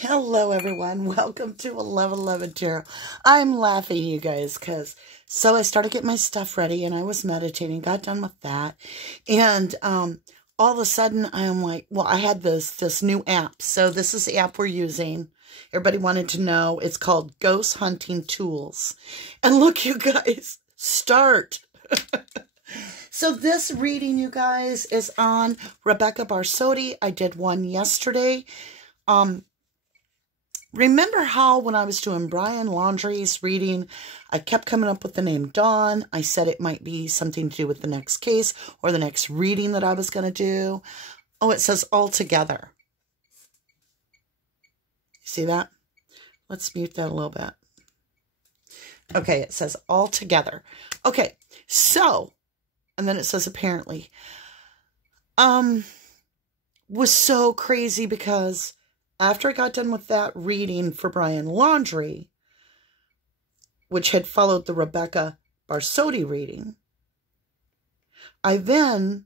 Hello, everyone. Welcome to 1111 Tarot. I'm laughing, you guys, because I started getting my stuff ready, and I was meditating, got done with that, and all of a sudden, I'm like, well, I had this new app. So this is the app we're using. Everybody wanted to know. It's called Ghost Hunting Tools. And look, you guys, start. So this reading, you guys, is on Rebekah Barsotti. I did one yesterday. Remember how when I was doing Brian Laundrie's reading, I kept coming up with the name Dawn. I said it might be something to do with the next case or the next reading that I was going to do. Oh, it says all together. See that? Let's mute that a little bit. Okay, it says all together. Okay, so, and then it says apparently. Was so crazy because after I got done with that reading for Brian Laundrie, which had followed the Rebekah Barsotti reading, I then,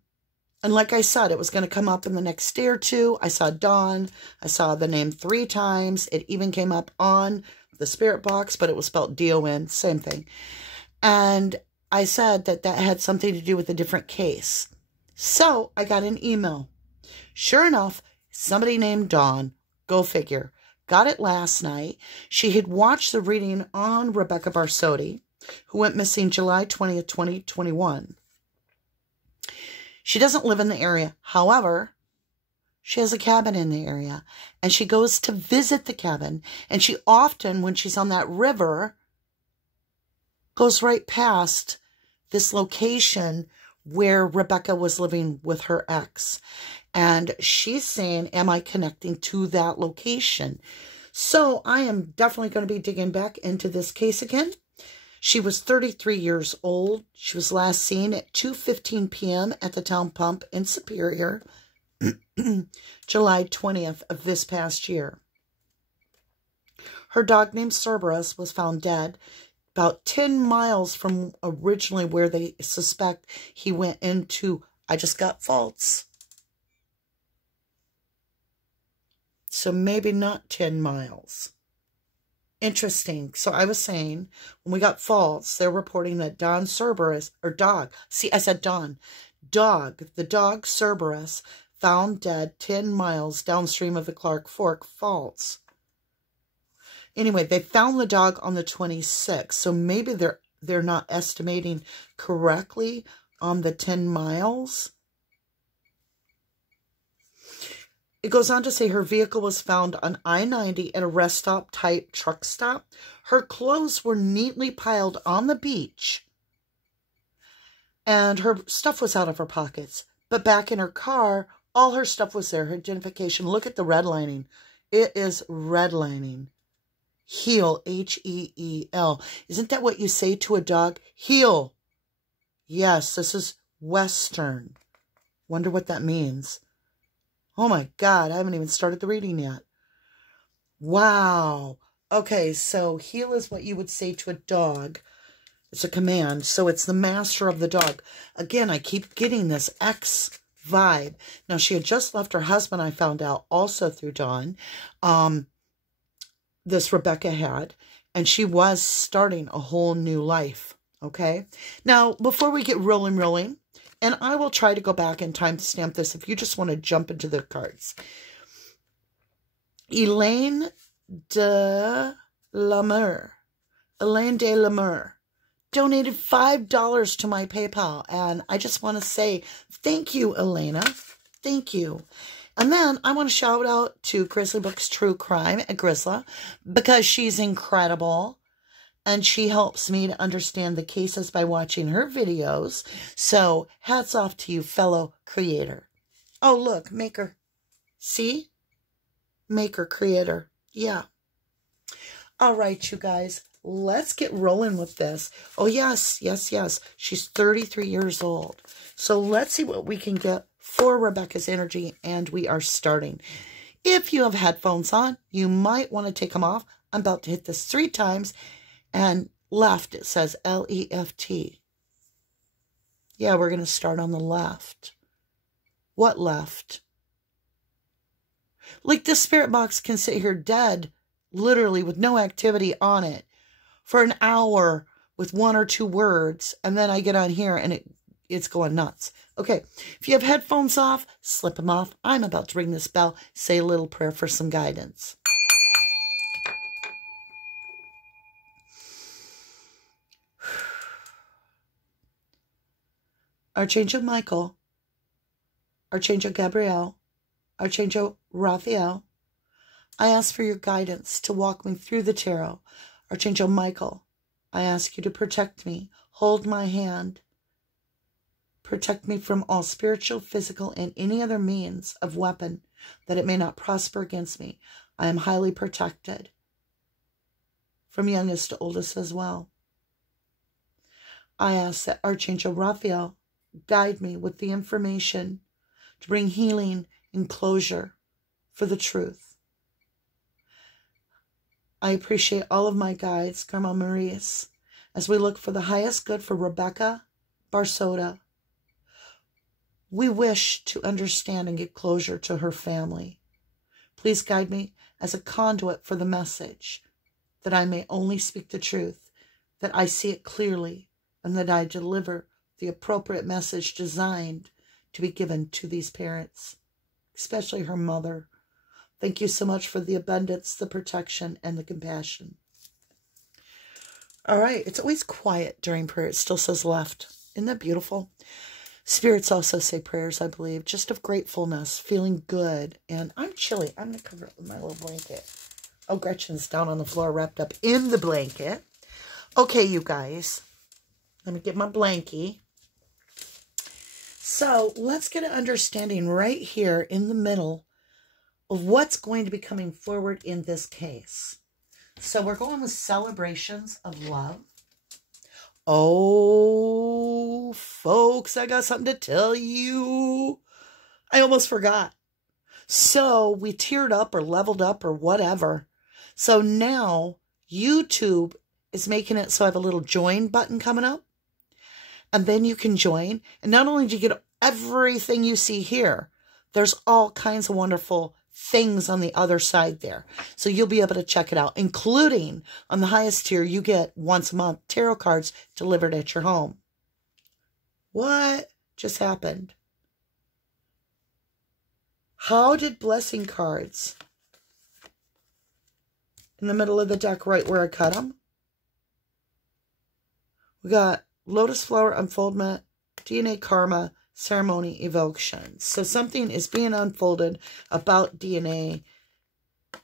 and like I said, it was going to come up in the next day or two. I saw Dawn. I saw the name 3 times. It even came up on the spirit box, but it was spelled D-O-N, same thing. And I said that that had something to do with a different case. So I got an email. Sure enough, somebody named Dawn, go figure, got it last night. She had watched the reading on Rebekah Barsotti, who went missing July 20th, 2021. She doesn't live in the area. However, she has a cabin in the area, and she goes to visit the cabin. And she often, when she's on that river, goes right past this location where Rebekah was living with her ex. And she's saying, am I connecting to that location? So I am definitely going to be digging back into this case again. She was 33 years old. She was last seen at 2:15 p.m. at the town pump in Superior, July 20th of this past year. Her dog named Cerebrus was found dead about 10 miles from originally where they suspect he went into. I just got faults. So maybe not 10 miles. Interesting. So I was saying, when we got faults, they're reporting that Don Cerebrus, or dog. See, I said Don. Dog. The dog Cerebrus found dead 10 miles downstream of the Clark Fork Faults. Anyway, they found the dog on the 26th. So maybe they're not estimating correctly on the 10 miles. It goes on to say her vehicle was found on I-90 at a rest stop type truck stop. Her clothes were neatly piled on the beach, and her stuff was out of her pockets. But back in her car, all her stuff was there. Her identification. Look at the redlining. It is redlining. Heel, H-E-E-L. Isn't that what you say to a dog? Heel. Yes, this is Western. Wonder what that means. Oh my God, I haven't even started the reading yet. Wow. Okay, so heel is what you would say to a dog. It's a command, so it's the master of the dog. Again, I keep getting this X vibe. Now, she had just left her husband, I found out, also through Dawn. This Rebekah had, and she was starting a whole new life, okay? Now, before we get rolling, and I will try to go back and timestamp this if you just want to jump into the cards. Elaine de Lamure donated $5 to my PayPal. And I just want to say thank you, Elena. Thank you. And then I want to shout out to Grizzly Books True Crime at Grizzla, because she's incredible. And she helps me to understand the cases by watching her videos. So, hats off to you, fellow creator. Oh, look, maker. See? Maker, creator. Yeah. All right, you guys. Let's get rolling with this. Oh, yes. She's 33 years old. So, let's see what we can get for Rebekah's energy. And we are starting. If you have headphones on, you might want to take them off. I'm about to hit this 3 times. And left, it says L-E-F-T. Yeah, we're going to start on the left. What left? Like this spirit box can sit here dead, literally with no activity on it, for an hour with 1 or 2 words, and then I get on here and it's going nuts. Okay, if you have headphones off, slip them off. I'm about to ring this bell, say a little prayer for some guidance. Archangel Michael, Archangel Gabriel, Archangel Raphael, I ask for your guidance to walk me through the tarot. Archangel Michael, I ask you to protect me, hold my hand, protect me from all spiritual, physical, and any other means of weapon, that it may not prosper against me. I am highly protected, from youngest to oldest as well. I ask that Archangel Raphael guide me with the information to bring healing and closure for the truth. I appreciate all of my guides, Carmel Maurice, as we look for the highest good for Rebekah Barsotti. We wish to understand and get closure to her family. Please guide me as a conduit for the message, that I may only speak the truth, that I see it clearly, and that I deliver the appropriate message designed to be given to these parents, especially her mother. Thank you so much for the abundance, the protection, and the compassion. All right, it's always quiet during prayer. It still says left. Isn't that beautiful? Spirits also say prayers, I believe, just of gratefulness, feeling good. And I'm chilly. I'm going to cover it with my little blanket. Oh, Gretchen's down on the floor wrapped up in the blanket. Okay, you guys. Let me get my blankie. So let's get an understanding right here in the middle of what's going to be coming forward in this case. So we're going with celebrations of love. Oh, folks, I got something to tell you. I almost forgot. So we tiered up or leveled up or whatever. So now YouTube is making it so I have a little join button coming up. And then you can join. And not only do you get everything you see here, there's all kinds of wonderful things on the other side there. So you'll be able to check it out, including on the highest tier, you get once a month tarot cards delivered at your home. What just happened? How did blessing cards in the middle of the deck, right where I cut them? We got Lotus Flower Unfoldment, DNA Karma, Ceremony Evocation. So something is being unfolded about DNA,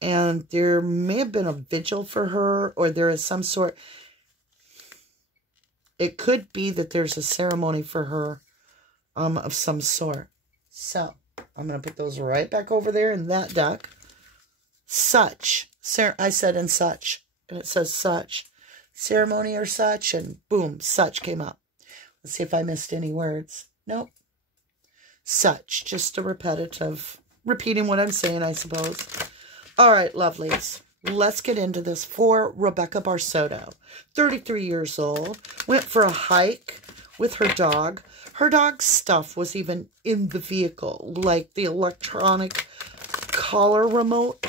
and there may have been a vigil for her, or there is some sort. It could be that there's a ceremony for her of some sort. So I'm going to put those right back over there in that deck. Such. I said in such, and it says such. Ceremony or such, and boom, such came up. Let's see if I missed any words. Nope. Such, just a repetitive, repeating what I'm saying, I suppose. All right, lovelies, let's get into this for Rebekah Barsotti. 33 years old, went for a hike with her dog. Her dog's stuff was even in the vehicle, like the electronic collar remote.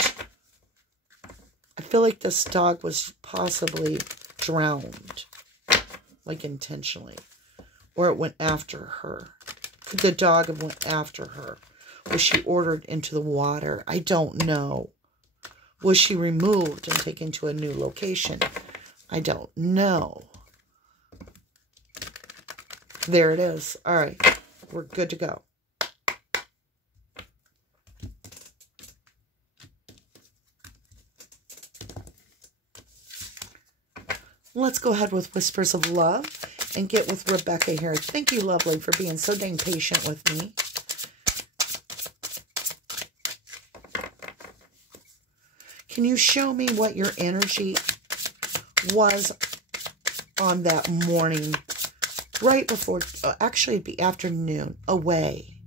I feel like this dog was possibly drowned, like intentionally, or it went after her. Could the dog have went after her? Was she ordered into the water? I don't know. Was she removed and taken to a new location? I don't know. There it is. All right, we're good to go. Let's go ahead with Whispers of Love and get with Rebekah here. Thank you, lovely, for being so dang patient with me. Can you show me what your energy was on that morning, right before, actually it'd be afternoon, away.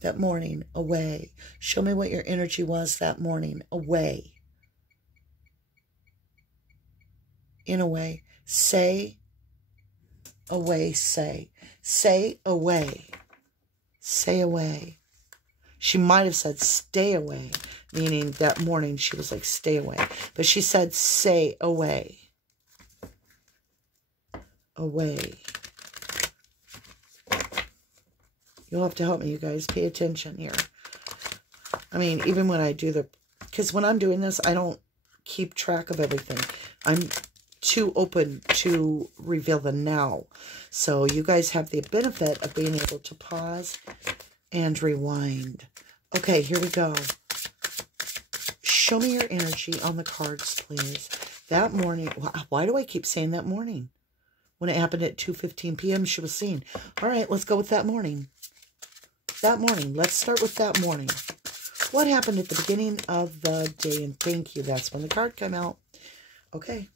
That morning, away. Show me what your energy was that morning, away. In a way, say, away, say. Say, away. Say, away. She might have said stay away, meaning that morning she was like, stay away. But she said say away. Away. You'll have to help me, you guys. Pay attention here. I mean, even when I do the... Because when I'm doing this, I don't keep track of everything. I'm too open to reveal the now. So you guys have the benefit of being able to pause and rewind. Okay, here we go. Show me your energy on the cards, please. That morning, why do I keep saying that morning? When it happened at 2:15 p.m., she was seen. All right, let's go with that morning. That morning. Let's start with that morning. What happened at the beginning of the day? And thank you. That's when the card came out. Okay.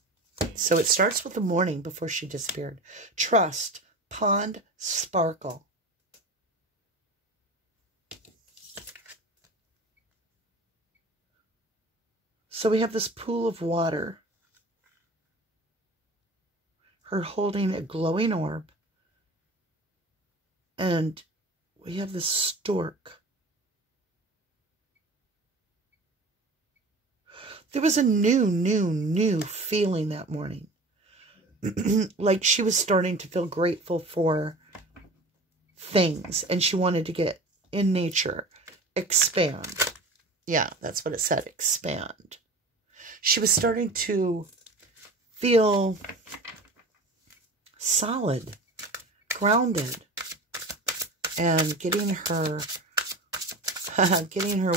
So it starts with the morning before she disappeared. Trust, pond, sparkle. So we have this pool of water. Her holding a glowing orb. And we have this stork. There was a new feeling that morning. Like she was starting to feel grateful for things. And she wanted to get in nature. Expand. Yeah, that's what it said. Expand. She was starting to feel solid. Grounded. And getting her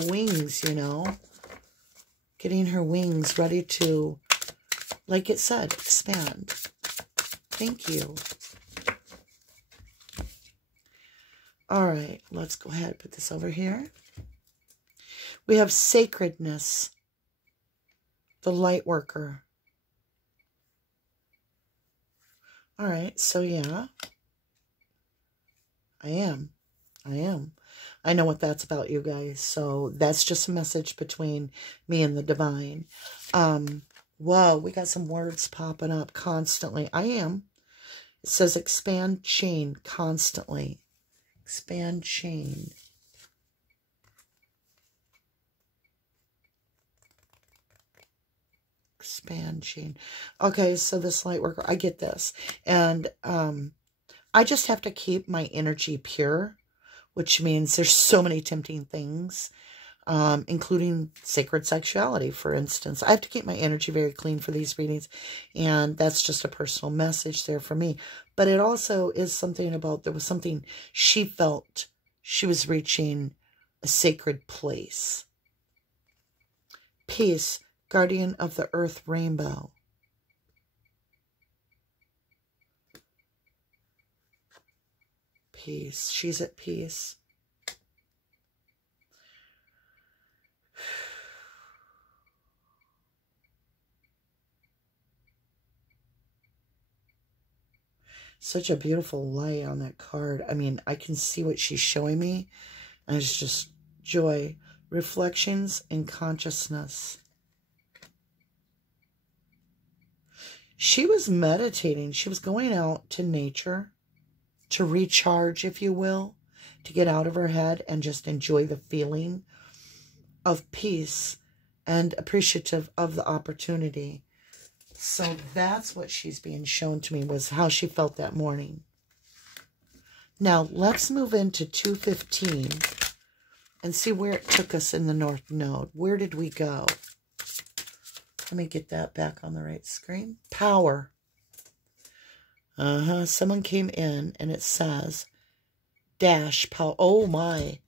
wings, you know. Getting her wings ready to, like it said, expand. Thank you. All right, let's go ahead and put this over here. We have sacredness, the light worker. All right, so yeah, I am. I know what that's about, you guys. So that's just a message between me and the divine. Whoa, we got some words popping up constantly. I am. It says expand chain constantly. Expand chain. Expand chain. Okay, so this light worker, I get this. And I just have to keep my energy pure, which means there's so many tempting things, including sacred sexuality, for instance. I have to keep my energy very clean for these readings, and that's just a personal message there for me. But it also is something about, there was something she felt she was reaching a sacred place. Peace, guardian of the earth rainbow. Peace. She's at peace. Such a beautiful light on that card. I mean, I can see what she's showing me. And it's just joy. Reflections in consciousness. She was meditating. She was going out to nature to recharge, if you will, to get out of her head and just enjoy the feeling of peace and appreciative of the opportunity. So that's what she's being shown to me, was how she felt that morning. Now, let's move into 215 and see where it took us in the North Node. Where did we go? Let me get that back on the right screen. Power. Someone came in and it says dash power. Oh my.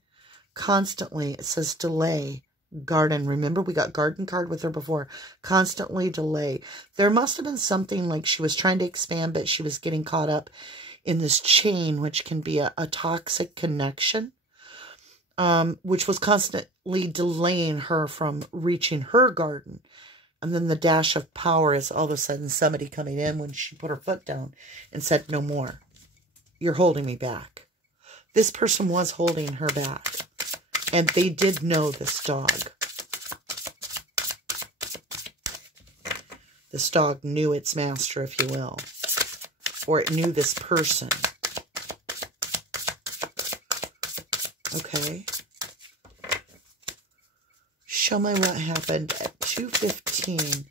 Constantly. It says delay. Garden. Remember, we got garden card with her before. Constantly delay. There must have been something like she was trying to expand, but she was getting caught up in this chain, which can be a toxic connection, which was constantly delaying her from reaching her garden. And then the dash of power is all of a sudden somebody coming in when she put her foot down and said, no more. You're holding me back. This person was holding her back. And they did know this dog. This dog knew its master, if you will. Or it knew this person. Okay. Show me what happened at 2:15.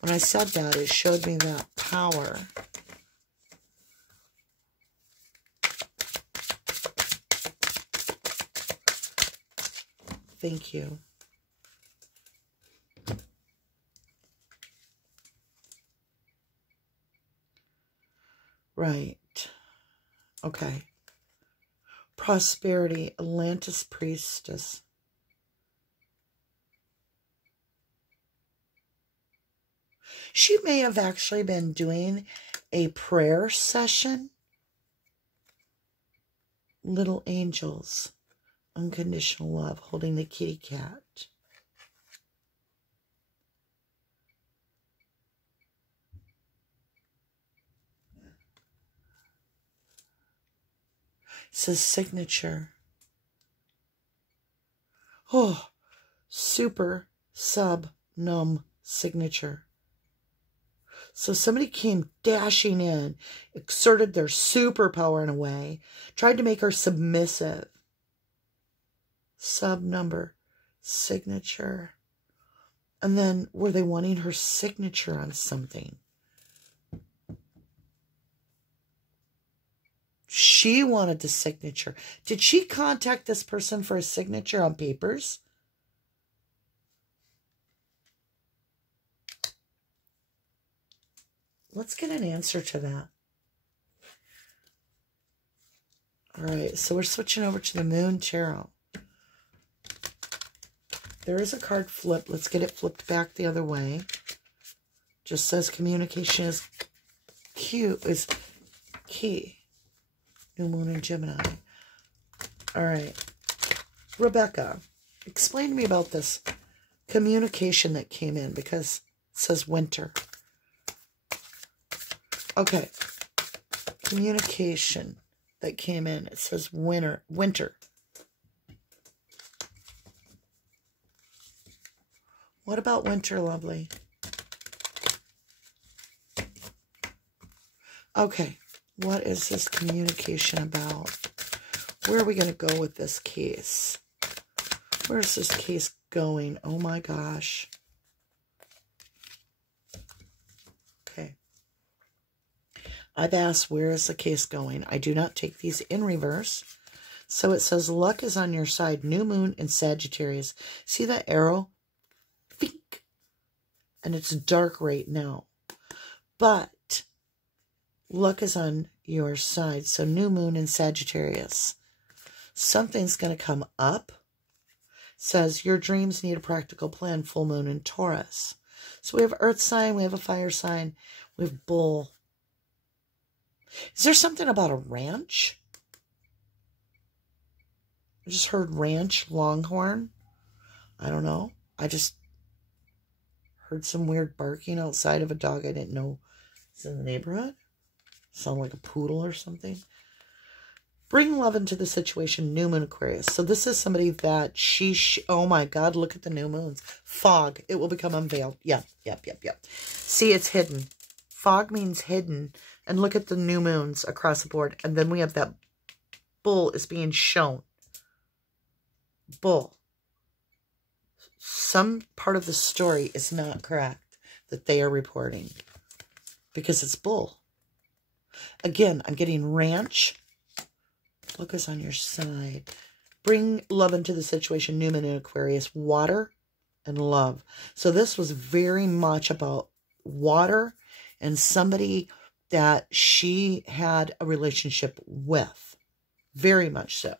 When I said that, it showed me that power. Thank you. Right. Okay. Prosperity, Atlantis priestess. She may have actually been doing a prayer session. Little angels, unconditional love, holding the kitty cat. It says signature. Oh, super sub num signature. So somebody came dashing in, exerted their superpower in a way, tried to make her submissive. Sub number, signature. And then were they wanting her signature on something? She wanted the signature. Did she contact this person for a signature on papers? Let's get an answer to that. All right, so we're switching over to the Moon Tarot. There is a card flip. Let's get it flipped back the other way. Just says communication is key. New Moon in Gemini. All right. Rebekah, explain to me about this communication that came in, because it says winter. Okay. Communication that came in. It says winter. What about winter, lovely? Okay. What is this communication about? Where are we going to go with this case? Where's this case going? Oh my gosh. Okay. I've asked, where is the case going? I do not take these in reverse. So it says, luck is on your side. New moon in Sagittarius. See that arrow? Think. And it's dark right now. But luck is on your side. So new moon in Sagittarius. Something's going to come up. Says your dreams need a practical plan. Full moon in Taurus. So we have earth sign. We have a fire sign. We have bull. Is there something about a ranch? I just heard ranch, longhorn. I don't know. I just heard some weird barking outside of a dog I didn't know was in the neighborhood. Sound like a poodle or something. Bring love into the situation. New moon Aquarius. So this is somebody that oh my God, look at the new moons. Fog. It will become unveiled. Yep. See, it's hidden. Fog means hidden. And look at the new moons across the board. And then we have that bull is being shown. Bull. Some part of the story is not correct that they are reporting. Because it's bull. Again, I'm getting ranch. Look is on your side. Bring love into the situation. New moon in Aquarius. Water and love. So this was very much about water and somebody that she had a relationship with. Very much so.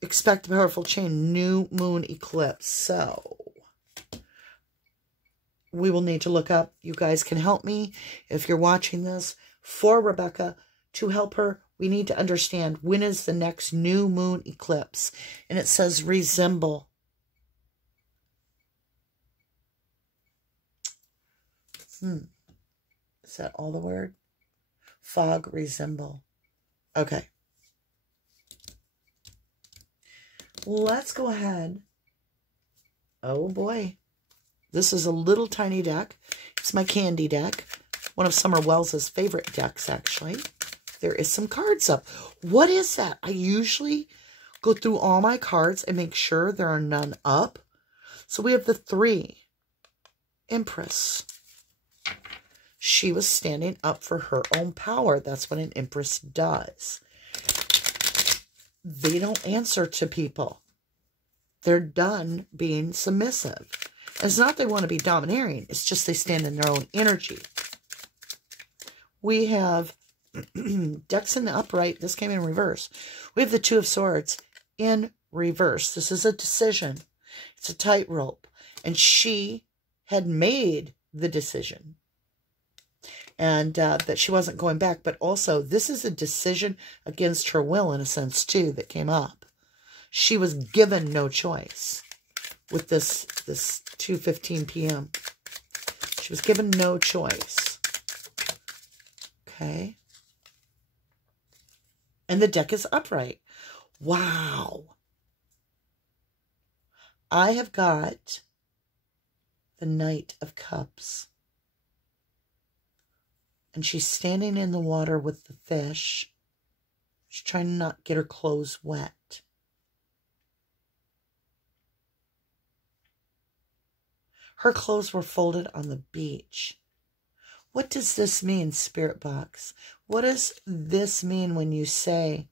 Expect a powerful change. New moon eclipse. So we will need to look up. You guys can help me if you're watching this. For Rebekah, to help her, we need to understand when is the next new moon eclipse. And it says resemble. Is that all the word? Fog, resemble. Okay. Let's go ahead. Oh boy. This is a little tiny deck. It's my candy deck. One of Summer Wells's favorite decks, actually. There is some cards up. What is that? I usually, go through all my cards and make sure there are none up. So we have the 3. Empress. She was standing up for her own power. That's what an Empress does. They don't answer to people. They're done being submissive. It's not they want to be domineering. It's just they stand in their own energy. We have Decks in the upright. This came in reverse. We have the 2 of Swords in reverse. This is a decision. It's a tightrope. And she had made the decision. And that she wasn't going back. But also, this is a decision against her will, in a sense, too, that came up. She was given no choice with this 2:15 p.m. She was given no choice. Okay. And the deck is upright. Wow. I have got the Knight of Cups. And she's standing in the water with the fish. She's trying to not get her clothes wet. Her clothes were folded on the beach. What does this mean, Spirit Box? What does this mean when you say,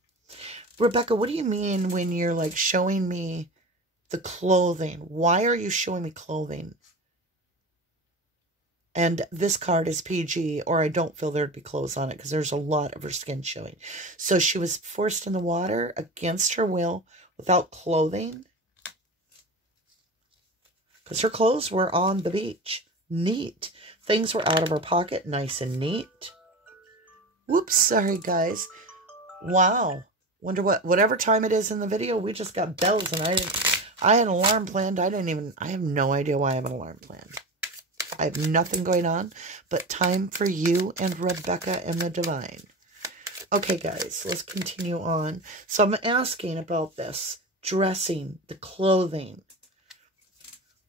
Rebekah, what do you mean when you're like showing me the clothing? Why are you showing me clothing? And this card is PG, or I don't feel there'd be clothes on it because there's a lot of her skin showing. So she was forced in the water against her will without clothing. Because her clothes were on the beach. Neat. Things were out of her pocket, nice and neat. Whoops, sorry guys. Wow. Wonder whatever time it is in the video, we just got bells and I had an alarm planned. I have no idea why I have an alarm planned. I have nothing going on, but time for you and Rebekah and the Divine. Okay, guys, let's continue on. So I'm asking about this. Dressing, the clothing.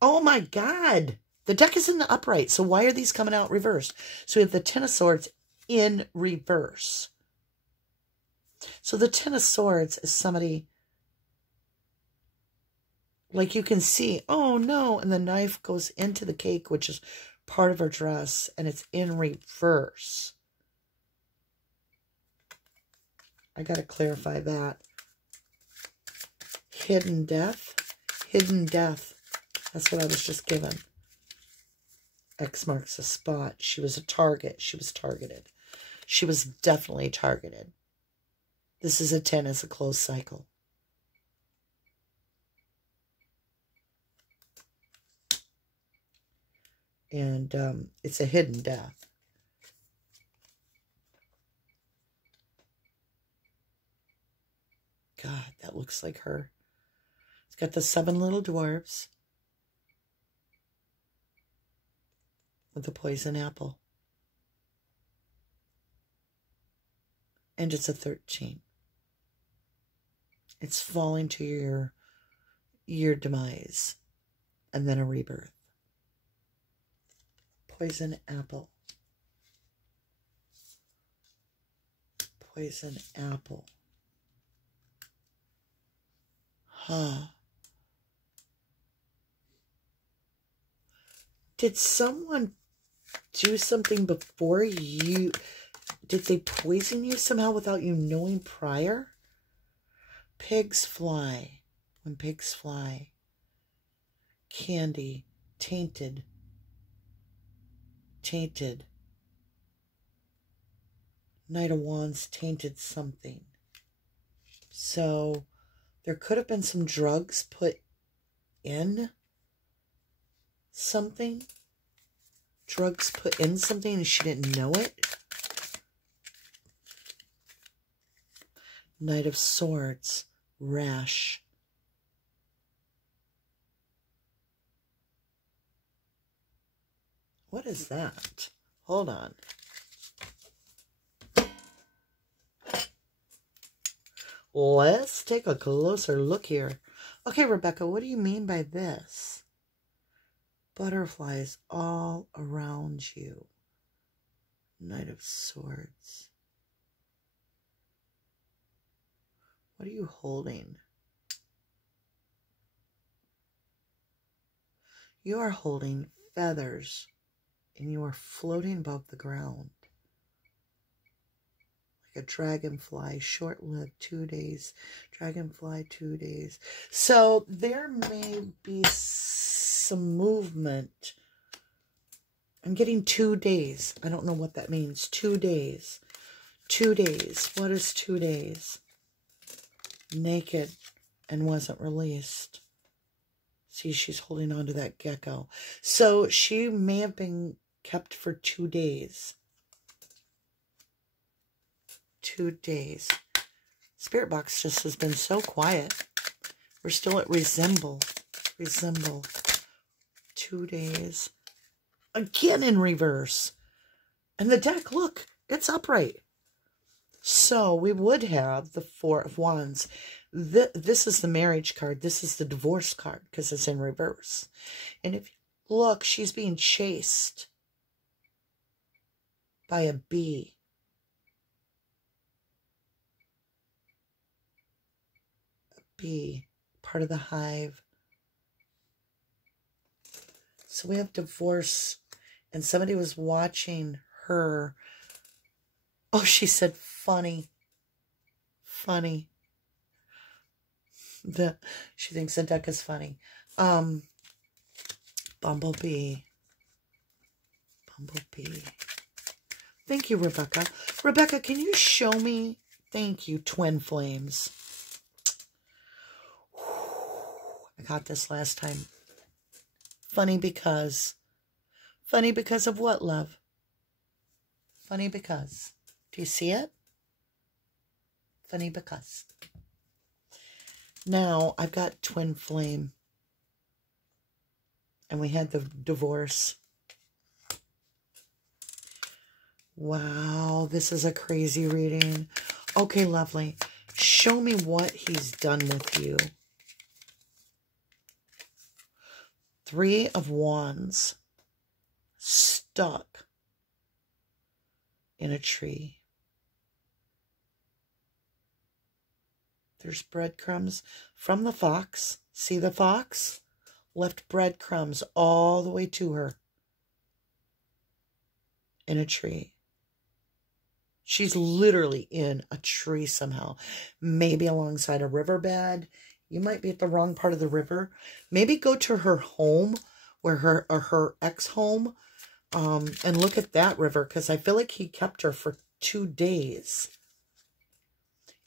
Oh my God. The deck is in the upright. So why are these coming out reversed? So we have the 10 of Swords in reverse. So the 10 of Swords is somebody, like you can see, oh no, and the knife goes into the cake, which is part of her dress, and it's in reverse. I got to clarify that. Hidden death. Hidden death. That's what I was just given. X marks the spot. She was a target. She was targeted. She was definitely targeted. This is a 10 as a closed cycle. And it's a hidden death. God, that looks like her. It's got the 7 little dwarves. With the poison apple. And it's a 13. It's falling to your demise. And then a rebirth. Poison apple. Poison apple. Huh. Did someone do something before you? Did they poison you somehow without you knowing prior? Pigs fly. When pigs fly. Candy. Tainted. Tainted. Knight of Wands tainted something. So there could have been some drugs put in something. Drugs put in something and she didn't know it. Knight of Swords. Rash. What is that? Hold on. Let's take a closer look here. Okay, Rebekah, what do you mean by this? Butterflies all around you. Knight of Swords. What are you holding? You are holding feathers and you are floating above the ground. Like a dragonfly, short-lived, 2 days. Dragonfly, 2 days. So there may be some movement. I'm getting 2 days. I don't know what that means. 2 days. 2 days. What is 2 days? Naked and wasn't released. See, she's holding on to that gecko. So she may have been kept for 2 days. 2 days. Spirit box just has been so quiet. We're still at resemble. Resemble. 2 days. Again in reverse. And the deck, look, it's upright. So we would have the Four of Wands. This is the marriage card. This is the divorce card because it's in reverse. And if you look, she's being chased by a bee. A bee, part of the hive. So we have divorce, and somebody was watching her. Oh, she said funny. Funny. She thinks the deck is funny. Bumblebee. Bumblebee. Thank you, Rebekah. Rebekah, can you show me? Thank you, Twin Flames. I got this last time. Funny because. Funny because of what, love? Funny because. Do you see it? Funny because. Now, I've got Twin Flame. And we had the divorce. Wow, this is a crazy reading. Okay, lovely. Show me what he's done with you. 3 of Wands. Stuck in a tree. There's breadcrumbs from the fox. See the fox? Left breadcrumbs all the way to her. In a tree. She's literally in a tree somehow. Maybe alongside a riverbed. You might be at the wrong part of the river. Maybe go to her home, where her ex-home, and look at that river, because I feel like he kept her for 2 days.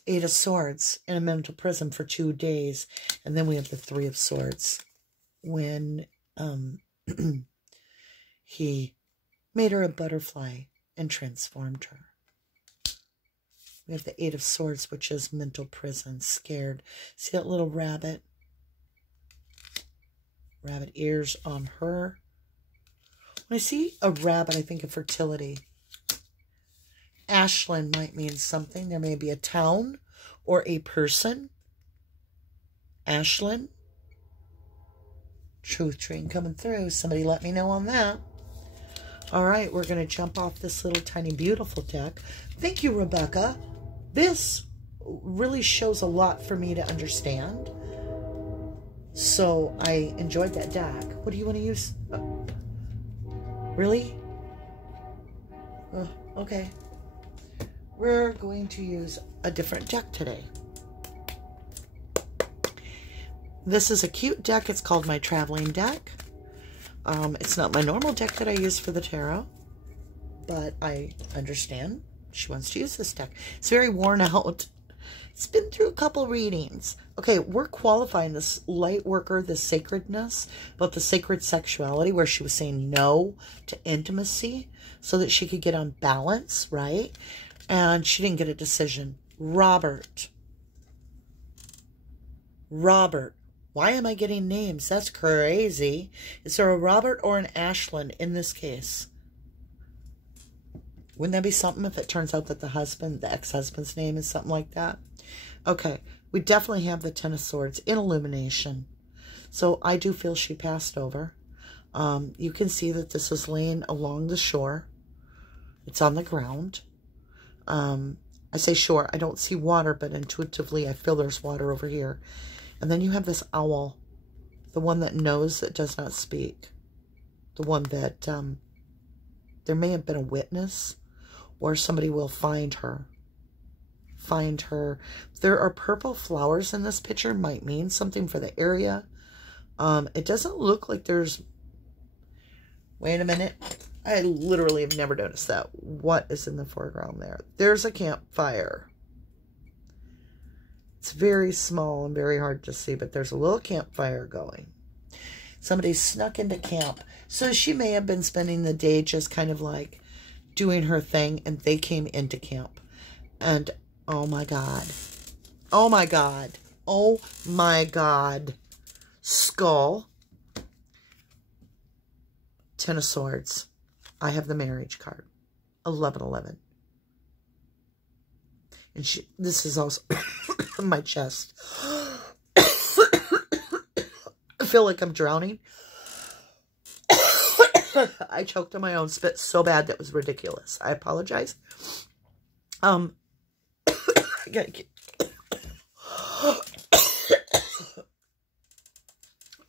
8 of Swords in a mental prison for 2 days. And then we have the 3 of Swords. When he made her a butterfly and transformed her. We have the 8 of Swords, which is mental prison, scared. See that little rabbit? Rabbit ears on her. When I see a rabbit, I think of fertility. Ashland might mean something. There may be a town or a person. Ashland. Truth train coming through. Somebody let me know on that. All right, we're going to jump off this little tiny beautiful deck. Thank you, Rebekah. This really shows a lot for me to understand. So I enjoyed that deck. What do you want to use? Really? Okay. We're going to use a different deck today. This is a cute deck. It's called my traveling deck. It's not my normal deck that I use for the tarot, but I understand she wants to use this deck. It's very worn out. It's been through a couple readings. Okay, we're qualifying this light worker, this sacredness, about the sacred sexuality, where she was saying no to intimacy so that she could get on balance, right? And she didn't get a decision. Robert. Why am I getting names? That's crazy. Is there a Robert or an Ashland in this case? Wouldn't that be something if it turns out that the ex-husband's name is something like that? Okay, we definitely have the 10 of Swords in illumination. So I do feel she passed over. You can see that this is laying along the shore. It's on the ground. I say shore. I don't see water, but intuitively I feel there's water over here. And then you have this owl. The one that knows that does not speak. The one that there may have been a witness, or somebody will find her. Find her. There are purple flowers in this picture. Might mean something for the area. It doesn't look like there's... Wait a minute. I literally have never noticed that. What is in the foreground there? There's a campfire. It's very small and very hard to see, but there's a little campfire going. Somebody snuck into camp. So she may have been spending the day just kind of like doing her thing, and they came into camp. And oh my God. Oh my God. Oh my God. Skull. Ten of Swords. I have the marriage card. 1111. And this is also my chest. I feel like I'm drowning. I choked on my own spit so bad that was ridiculous. I apologize. I gotta get...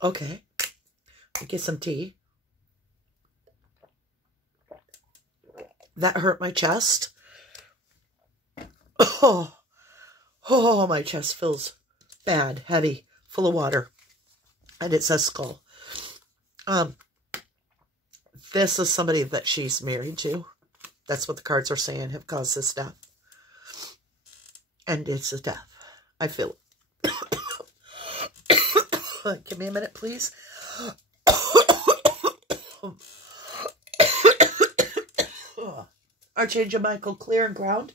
Okay. Get some tea. That hurt my chest. Oh, my chest feels bad, heavy, full of water. And it says skull. This is somebody that she's married to. That's what the cards are saying have caused this death. And it's a death. I feel it. Give me a minute, please. Archangel Michael, clear and ground.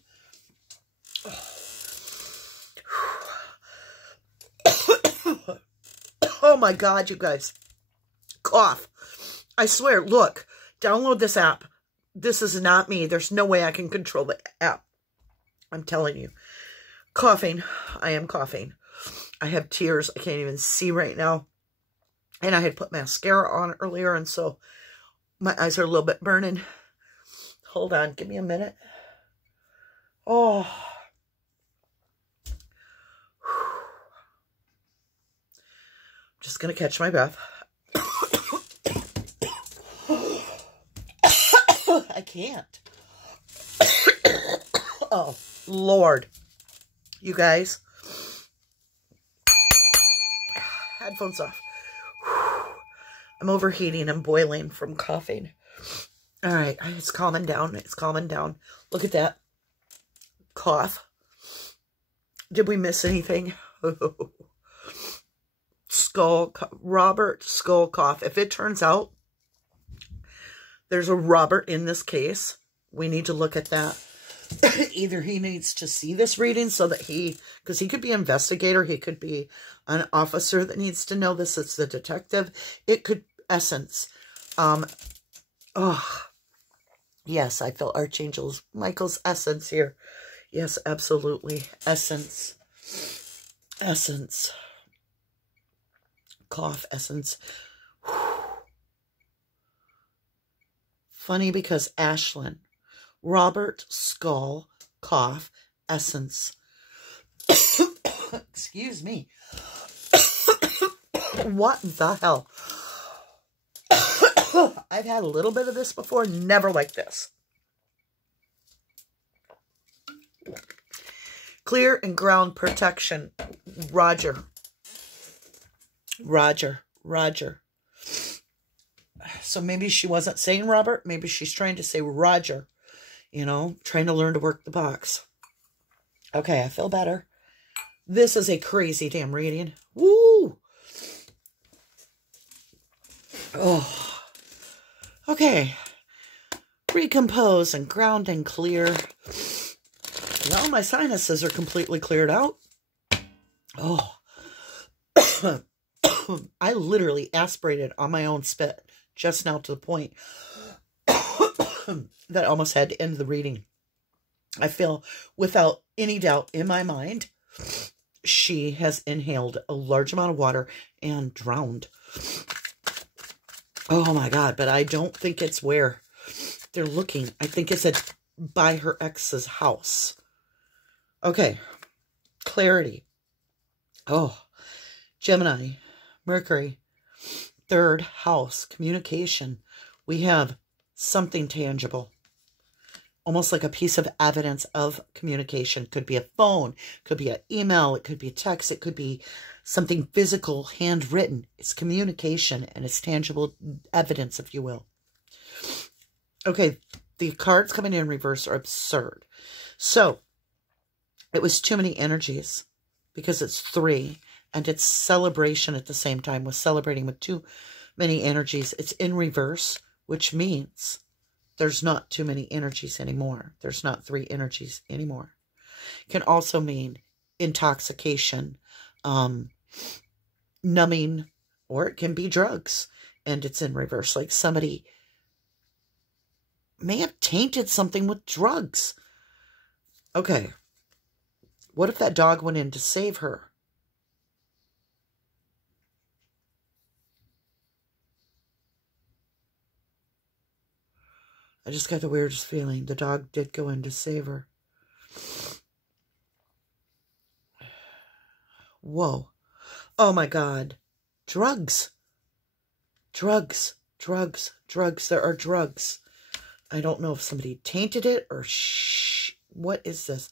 Oh my God, you guys. Cough. I swear, look, download this app. This is not me. There's no way I can control the app. I'm telling you. Coughing. I am coughing. I have tears. I can't even see right now. And I had put mascara on earlier, and so my eyes are a little bit burning. Hold on. Give me a minute. Oh. Just going to catch my breath. I can't. Oh, Lord. You guys. Headphones off. I'm overheating. I'm boiling from coughing. All right. It's calming down. It's calming down. Look at that. Cough. Did we miss anything? Skull. Robert skull cough. If it turns out there's a Robert in this case, we need to look at that. Either he needs to see this reading so that because he could be an investigator, he could be an officer that needs to know this. It's the detective. It could, essence. Oh, yes, I feel Archangel Michael's essence here. Yes, absolutely. Essence. Essence. Cough, essence. Funny because Ashlyn. Robert, skull, cough, essence. Excuse me. What the hell? I've had a little bit of this before, never like this. Clear and ground protection. Roger. Roger. Roger. So maybe she wasn't saying Robert. Maybe she's trying to say Roger. You know, trying to learn to work the box. Okay, I feel better. This is a crazy damn reading. Woo! Oh. Okay. Recompose and ground and clear. Well, my sinuses are completely cleared out. Oh. I literally aspirated on my own spit just now to the point that I almost had to end the reading. I feel without any doubt in my mind, she has inhaled a large amount of water and drowned. Oh my God, but I don't think it's where they're looking. I think it's by her ex's house. Okay. Clarity. Oh, Gemini, Mercury, Third house, communication. We have something tangible. Almost like a piece of evidence of communication. Could be a phone, could be an email, it could be a text, it could be something physical, handwritten. It's communication and it's tangible evidence, if you will. Okay, the cards coming in reverse are absurd. So, it was too many energies because it's 3 and it's celebration at the same time. We're celebrating with too many energies. It's in reverse, which means there's not too many energies anymore. There's not 3 energies anymore. It can also mean intoxication, numbing, or it can be drugs. And it's in reverse. Like somebody may have tainted something with drugs. Okay. What if that dog went in to save her? I just got the weirdest feeling. The dog did go in to save her. Whoa. Oh my God. Drugs. Drugs. Drugs. Drugs. There are drugs. I don't know if somebody tainted it or what is this?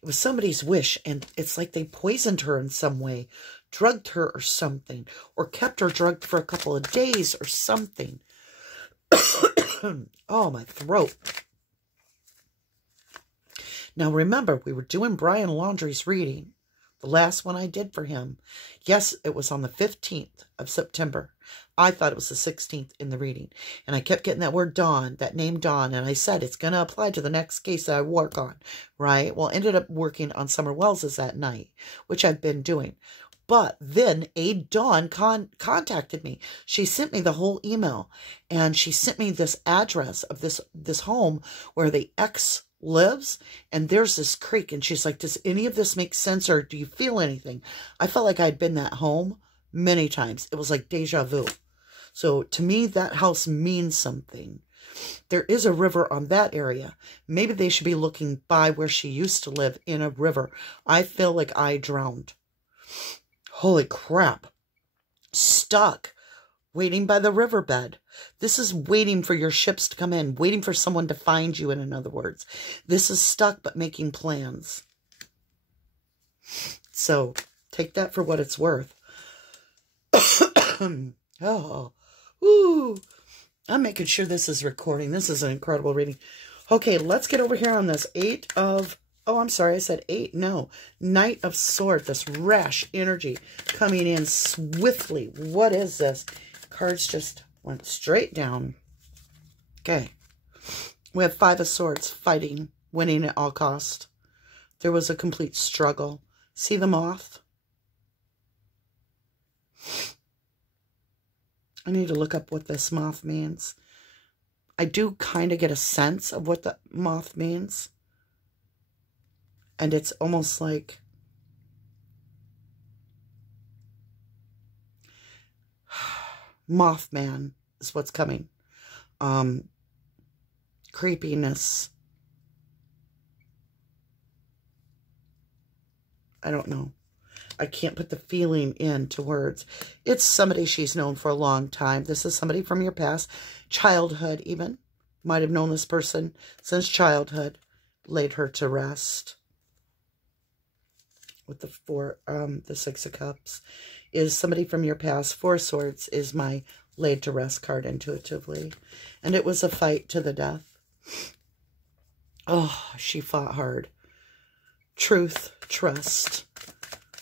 It was somebody's wish, and it's like they poisoned her in some way, drugged her or something, or kept her drugged for a couple of days or something. Oh, my throat. Now, remember, we were doing Brian Laundrie's reading, the last one I did for him. Yes, it was on the 15th of September. I thought it was the 16th in the reading. And I kept getting that word Dawn, that name Dawn. And I said, it's going to apply to the next case that I work on, right? Well, ended up working on Summer Wells's that night, which I've been doing. But then Dawn contacted me. She sent me the whole email. And she sent me this address of this home where the ex lives. And there's this creek. And she's like, does any of this make sense? Or do you feel anything? I felt like I'd been that home many times. It was like deja vu. So to me, that house means something. There is a river on that area. Maybe they should be looking by where she used to live in a river. I feel like I drowned. Holy crap. Stuck. Waiting by the riverbed. This is waiting for your ships to come in. Waiting for someone to find you, in other words. This is stuck but making plans. So take that for what it's worth. Oh. Woo. I'm making sure this is recording. This is an incredible reading. Okay, let's get over here on this 8 of... Oh, I'm sorry. I said 8. No. Knight of Swords. This rash energy coming in swiftly. What is this? Cards just went straight down. Okay. We have 5 of Swords. Fighting. Winning at all cost. There was a complete struggle. See the moth? I need to look up what this moth means. I do kind of get a sense of what the moth means. And it's almost like Mothman is what's coming. Creepiness. I don't know. I can't put the feeling into words. It's somebody she's known for a long time. This is somebody from your past. Childhood, even. Might have known this person since childhood. Laid her to rest. With the 6 of Cups. Is somebody from your past. 4 of Swords is my laid to rest card intuitively. And it was a fight to the death. Oh, she fought hard. Truth, trust.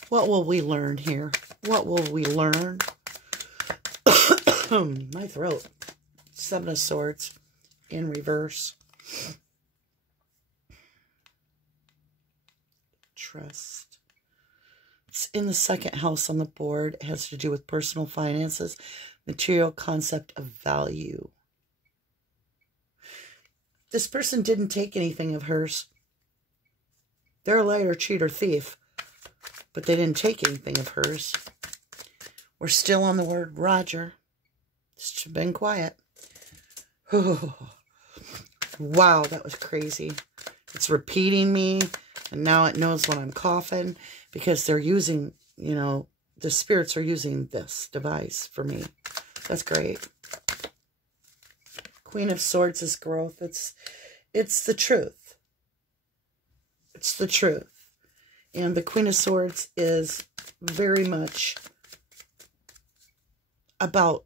What will we learn here? What will we learn? My throat. 7 of Swords in reverse. Trust. It's in the 2nd house on the board. It has to do with personal finances, material concept of value. This person didn't take anything of hers. They're a liar, cheat, or thief. But they didn't take anything of hers. We're still on the word Roger. It's been quiet. Wow, that was crazy. It's repeating me. And now it knows when I'm coughing. Because they're using, you know, the spirits are using this device for me. That's great. Queen of Swords is growth. It's the truth. It's the truth. And the Queen of Swords is very much about,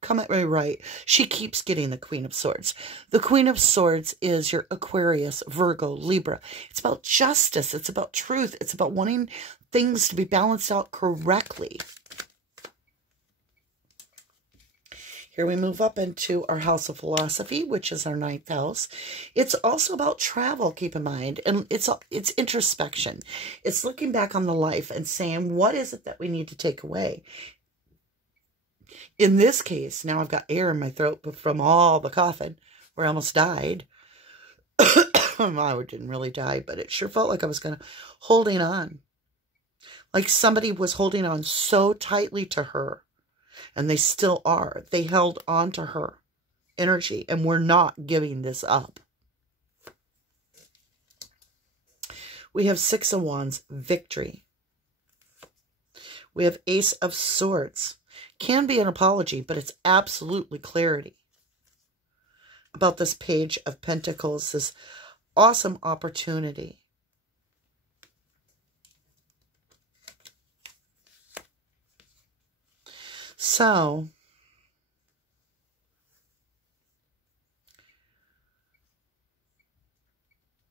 come at me right, she keeps getting the Queen of Swords. The Queen of Swords is your Aquarius, Virgo, Libra. It's about justice. It's about truth. It's about wanting things to be balanced out correctly. Here we move up into our house of philosophy, which is our 9th house. It's also about travel, keep in mind. And it's introspection. It's looking back on the life and saying, what is it that we need to take away? In this case, now I've got air in my throat from all the coughing where I almost died. I didn't really die, but it sure felt like I was holding on. Like somebody was holding on so tightly to her. And they still are. They held on to her energy. And we're not giving this up. We have 6 of Wands, victory. We have Ace of Swords. Can be an apology, but it's absolutely clarity. About this Page of Pentacles, this awesome opportunity. So,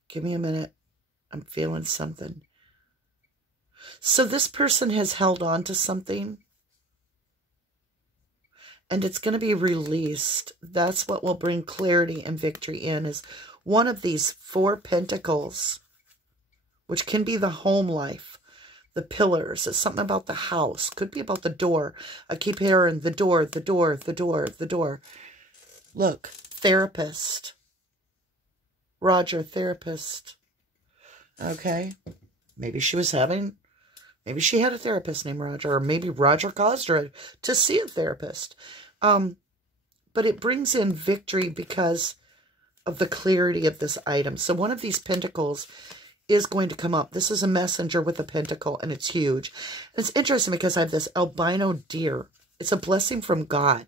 give me a minute. I'm feeling something. So this person has held on to something. And it's going to be released. That's what will bring clarity and victory in, is one of these 4 pentacles, which can be the home life. The pillars. It's something about the house. Could be about the door. I keep hearing the door, the door, the door, the door. Look, therapist. Roger, therapist. Okay. Maybe she had a therapist named Roger, or maybe Roger caused her to see a therapist. But it brings in victory because of the clarity of this item. So one of these pentacles is going to come up. This is a messenger with a pentacle, and it's huge. And it's interesting because I have this albino deer. It's a blessing from God.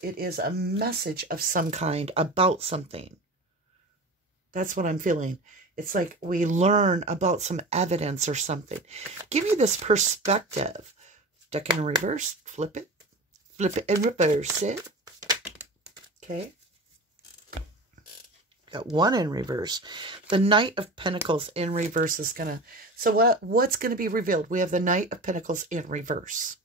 It is a message of some kind about something. That's what I'm feeling. It's like we learn about some evidence or something. Give you this perspective. Deck in reverse. Flip it and reverse it. Okay. Got 1 in reverse. The Knight of Pentacles in reverse is going to... So what's going to be revealed? We have the Knight of Pentacles in reverse.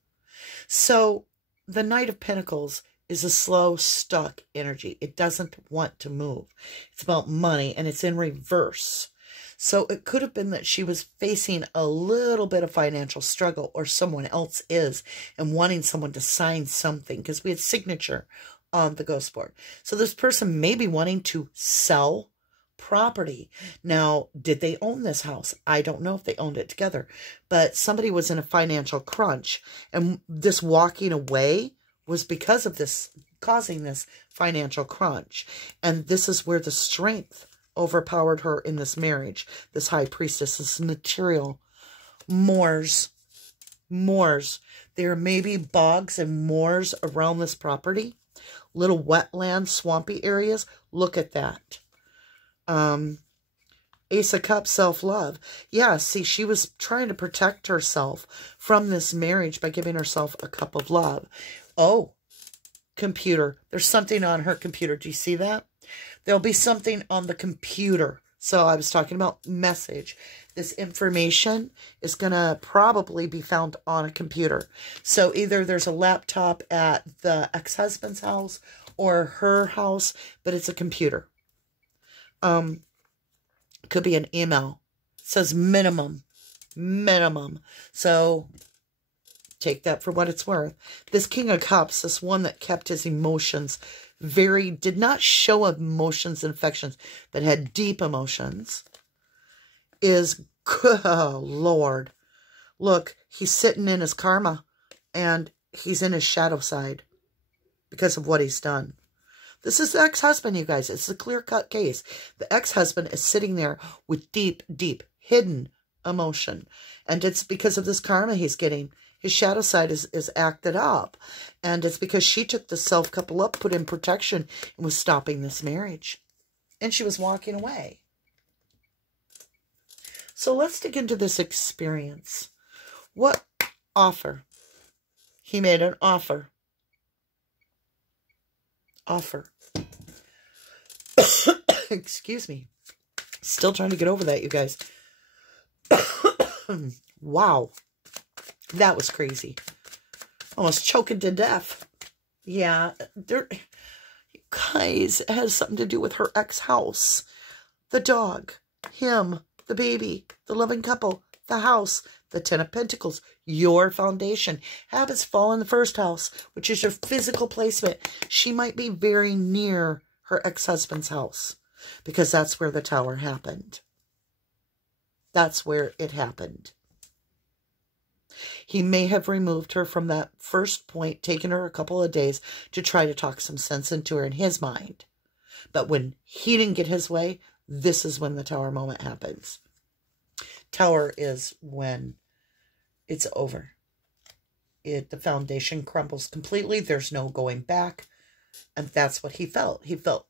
So the Knight of Pentacles is a slow, stuck energy. It doesn't want to move. It's about money, and it's in reverse. So it could have been that she was facing a little bit of financial struggle, or someone else is, and wanting someone to sign something, because we had signature on the ghost board. So this person may be wanting to sell property. Now, did they own this house? I don't know if they owned it together, but somebody was in a financial crunch, and this walking away was because of this, causing this financial crunch. And this is where the strength overpowered her in this marriage. This high priestess, this material. Moors. There may be bogs and moors around this property. Little wetland, swampy areas. Look at that. Ace of Cups, self-love. Yeah, see, she was trying to protect herself from this marriage by giving herself a cup of love. Oh, computer. There's something on her computer. Do you see that? There'll be something on the computer. So I was talking about message. This information is going to probably be found on a computer. So either there's a laptop at the ex-husband's house or her house, but it's a computer. Could be an email. It says minimum. So take that for what it's worth. This King of Cups, this one that kept his emotions did not show emotions and affections, but had deep emotions, is, oh, Lord. Look, he's sitting in his karma, and he's in his shadow side because of what he's done. This is the ex-husband, you guys. It's a clear-cut case. The ex-husband is sitting there with deep, deep, hidden emotion. And it's because of this karma he's getting. His shadow side is acted up. And it's because she took the self-couple up, put in protection, and was stopping this marriage. And she was walking away. So let's dig into this experience. What offer? He made an offer. Excuse me. Still trying to get over that, you guys. Wow. That was crazy. Almost choking to death. Yeah, you guys, it has something to do with her ex-house. The dog, him, the baby, the loving couple, the house, the Ten of Pentacles, your foundation. Habits fall in the first house, which is your physical placement. She might be very near her ex-husband's house because that's where the tower happened. That's where it happened. He may have removed her from that first point, taken her a couple of days to try to talk some sense into her in his mind. But when he didn't get his way, this is when the tower moment happens. Tower is when it's over. The foundation crumbles completely. There's no going back. And that's what he felt. He felt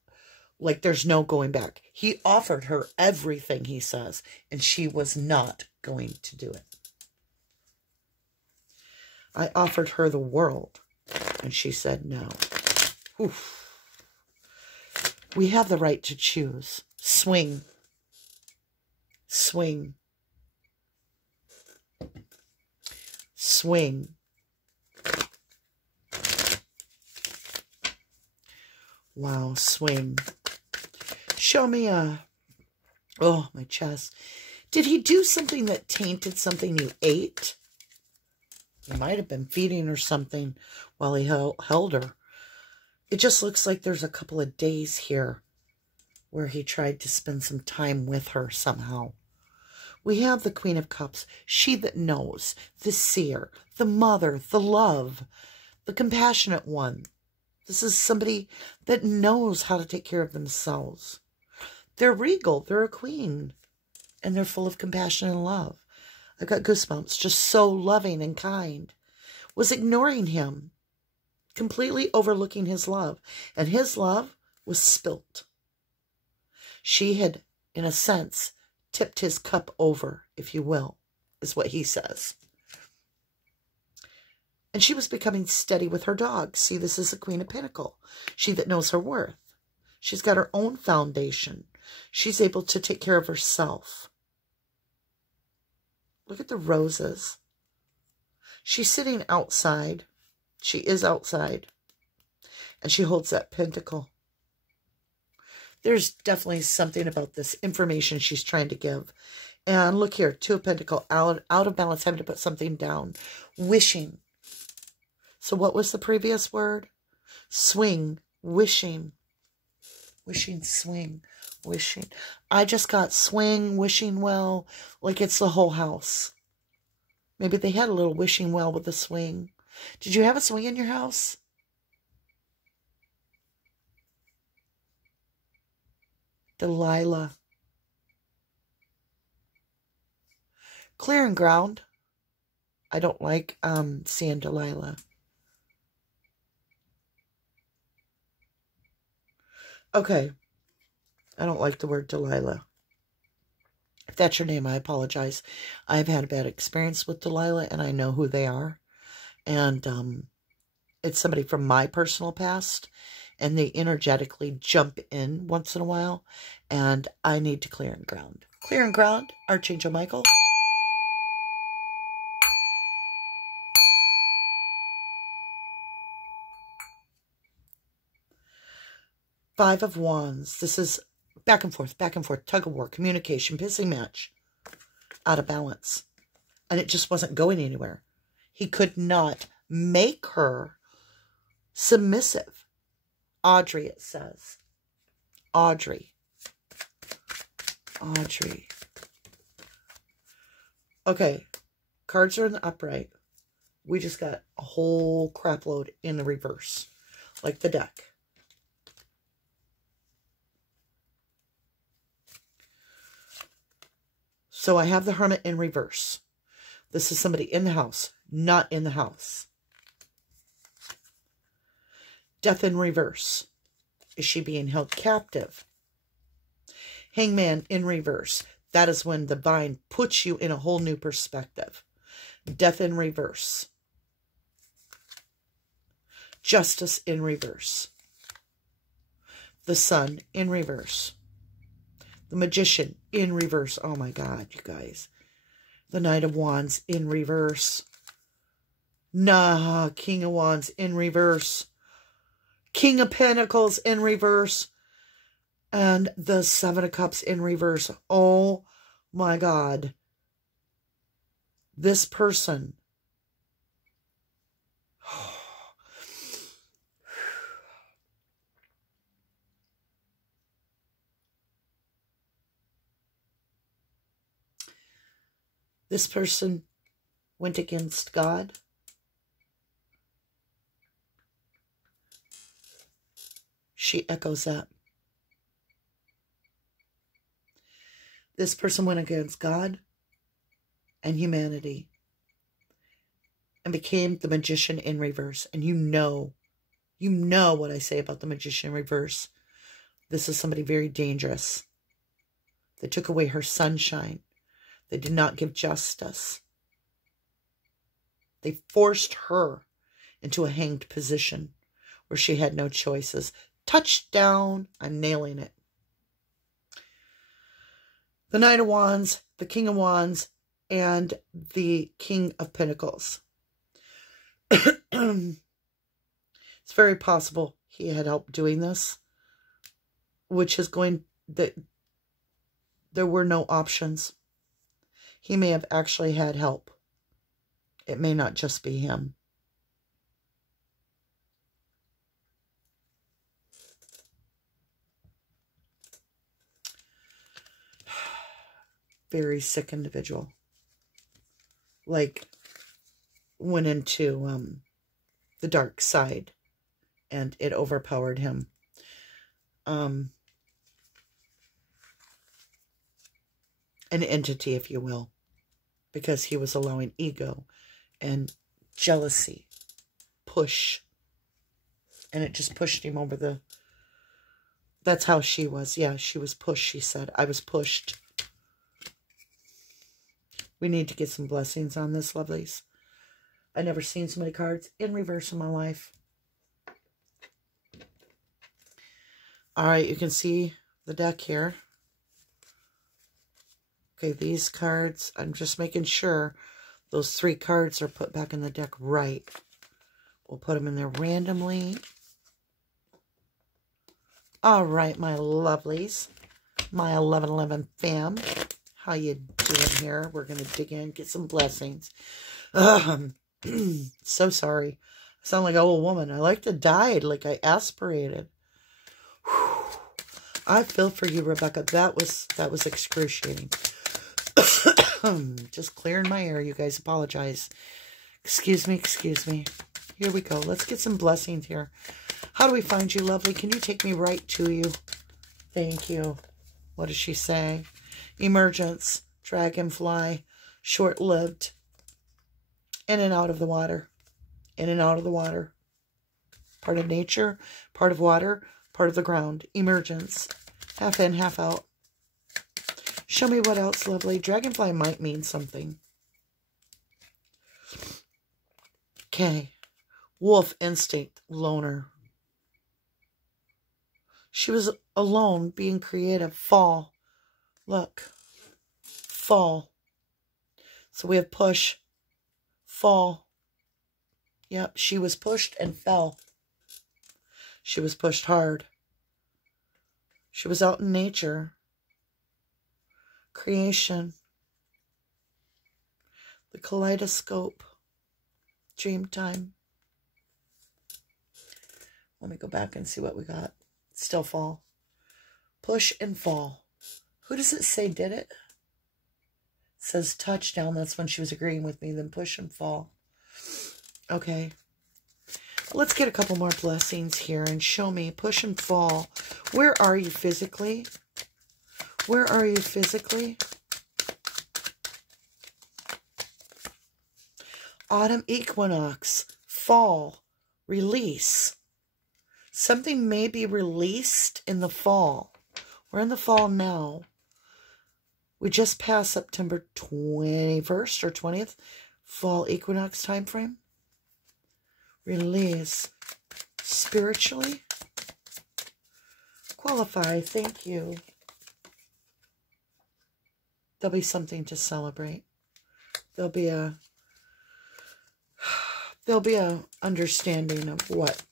like there's no going back. He offered her everything, he says, and she was not going to do it. I offered her the world, and she said no. Oof. We have the right to choose. Swing. Swing. Swing. Wow, swing. Show me oh, my chest. Did he do something that tainted something you ate? He might have been feeding her something while he held her. It just looks like there's a couple of days here where he tried to spend some time with her somehow. We have the Queen of Cups, she that knows, the seer, the mother, the love, the compassionate one. This is somebody that knows how to take care of themselves. They're regal, they're a queen, and they're full of compassion and love. I've got goosebumps, just so loving and kind. Was ignoring him, completely overlooking his love, and his love was spilt. She had, in a sense, tipped his cup over, if you will, is what he says. And she was becoming steady with her dog. See, this is the Queen of Pentacles. She that knows her worth. She's got her own foundation. She's able to take care of herself. Look at the roses. She's sitting outside. She is outside. And she holds that pentacle. There's definitely something about this information she's trying to give. And look here, Two of Pentacles, out of balance, having to put something down. Wishing. So what was the previous word? Swing, wishing. Wishing, swing, wishing. I just got swing, wishing well, like it's the whole house. Maybe they had a little wishing well with the swing. Did you have a swing in your house? Delilah. Clearing ground. I don't like seeing Delilah. Okay. I don't like the word Delilah. If that's your name, I apologize. I've had a bad experience with Delilah, and I know who they are. And it's somebody from my personal past, and they energetically jump in once in a while, and I need to clear ground. Clearing ground, Archangel Michael. Five of Wands. This is back and forth, tug of war, communication, pissing match. Out of balance. And it just wasn't going anywhere. He could not make her submissive. Audrey, it says. Audrey. Audrey. Okay. Cards are in the upright. We just got a whole crap load in the reverse. Like the deck. So I have the Hermit in reverse. This is somebody in the house. not in the house. Death in reverse. Is she being held captive? Hangman in reverse. That is when the divine puts you in a whole new perspective. Death in reverse. Justice in reverse. The Sun in reverse. The Magician in reverse. Oh my God, you guys. The Knight of Wands in reverse. Nah, King of Wands in reverse. King of Pentacles in reverse. And the Seven of Cups in reverse. Oh my God. This person. This person went against God. She echoes that. This person went against God and humanity and became the Magician in reverse. And you know what I say about the Magician in reverse. This is somebody very dangerous. They took away her sunshine. They did not give justice. They forced her into a hanged position where she had no choices. Touchdown. I'm nailing it. The Knight of Wands, the King of Wands, and the King of Pentacles. It's very possible he had help doing this, which is going that there were no options. He may have actually had help. It may not just be him. Very sick individual. Like, went into the dark side and it overpowered him. An entity, if you will, because he was allowing ego and jealousy push, and it just pushed him over the... That's how she was. Yeah, she was pushed, she said. I was pushed. We need to get some blessings on this, lovelies. I've never seen so many cards in reverse in my life. All right, you can see the deck here. Okay, these cards, I'm just making sure those 3 cards are put back in the deck right. We'll put them in there randomly. All right, my lovelies. My 1111 fam. How you doing here? We're going to dig in, get some blessings. So sorry. I sound like an old woman. I like to die, like I aspirated. Whew. I feel for you, Rebekah. That was excruciating. Just clearing my air, you guys. Apologize. Excuse me, excuse me. Here we go. Let's get some blessings here. How do we find you, lovely? Can you take me right to you? Thank you. What does she say? Emergence, dragonfly, short-lived, in and out of the water, in and out of the water. Part of nature, part of water, part of the ground. Emergence, half in, half out. Show me what else, lovely. Dragonfly might mean something. Okay. Wolf instinct, loner. She was alone, being creative. Fall. Look. Fall. So we have push. Fall. Yep, she was pushed and fell. She was pushed hard. She was out in nature. Creation. The kaleidoscope. Dream time. Let me go back and see what we got. Still fall. Push and fall. Who does it say did it? It says touchdown. That's when she was agreeing with me. Then push and fall. Okay. Let's get a couple more blessings here and show me push and fall. Where are you physically? Where are you physically? Autumn equinox, fall, release. Something may be released in the fall. We're in the fall now. We just passed September 21st or 20th, fall equinox time frame. Release spiritually. Qualify, thank you. There'll be something to celebrate. There'll be a understanding of what.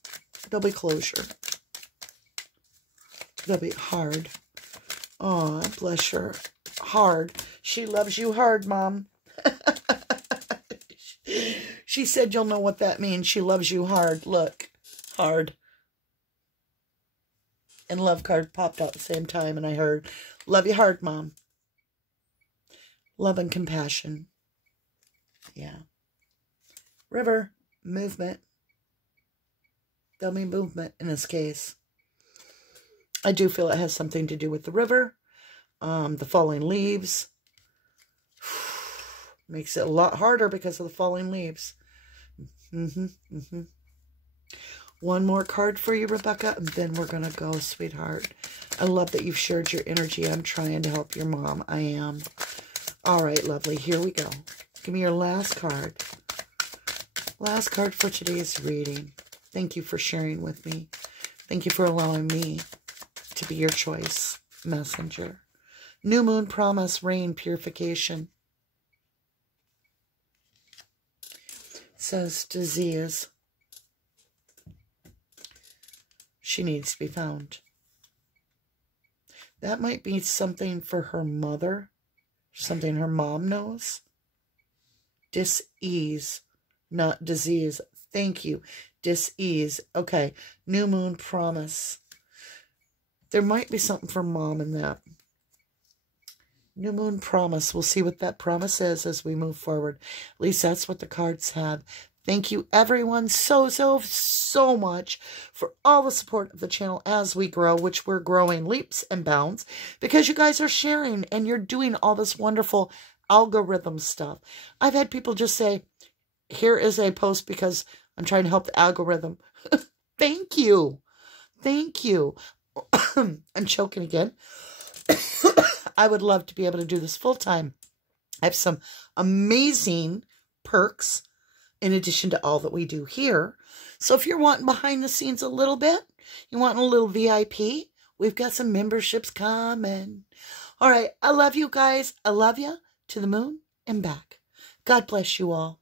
There'll be closure. They'll be hard. Oh, bless her. Hard. She loves you hard, Mom. She said you'll know what that means. She loves you hard. Look. Hard. And love card popped out at the same time, and I heard, love you hard, Mom. Love and compassion. Yeah. River. Movement. There'll be movement in this case. I do feel it has something to do with the river. The falling leaves. Makes it a lot harder because of the falling leaves. One more card for you, Rebekah, and then we're going to go, sweetheart. I love that you've shared your energy. I'm trying to help your mom. I am. All right, lovely. Here we go. Give me your last card. Last card for today's reading. Thank you for sharing with me. Thank you for allowing me to be your choice messenger. New moon, promise, rain, purification. It says disease. She needs to be found. That might be something for her mother. Something her mom knows. Dis-ease, not disease. Thank you. Dis-ease. Okay. New moon, promise. There might be something for mom in that. New moon, promise. We'll see what that promise is as we move forward. At least that's what the cards have. Thank you, everyone, so much for all the support of the channel as we grow, which we're growing leaps and bounds because you guys are sharing and you're doing all this wonderful algorithm stuff. I've had people just say, here is a post because I'm trying to help the algorithm. Thank you. Thank you. I'm choking again. I would love to be able to do this full time. I have some amazing perks in addition to all that we do here. So if you're wanting behind the scenes a little bit, you want a little VIP, we've got some memberships coming. All right. I love you guys. I love you to the moon and back. God bless you all.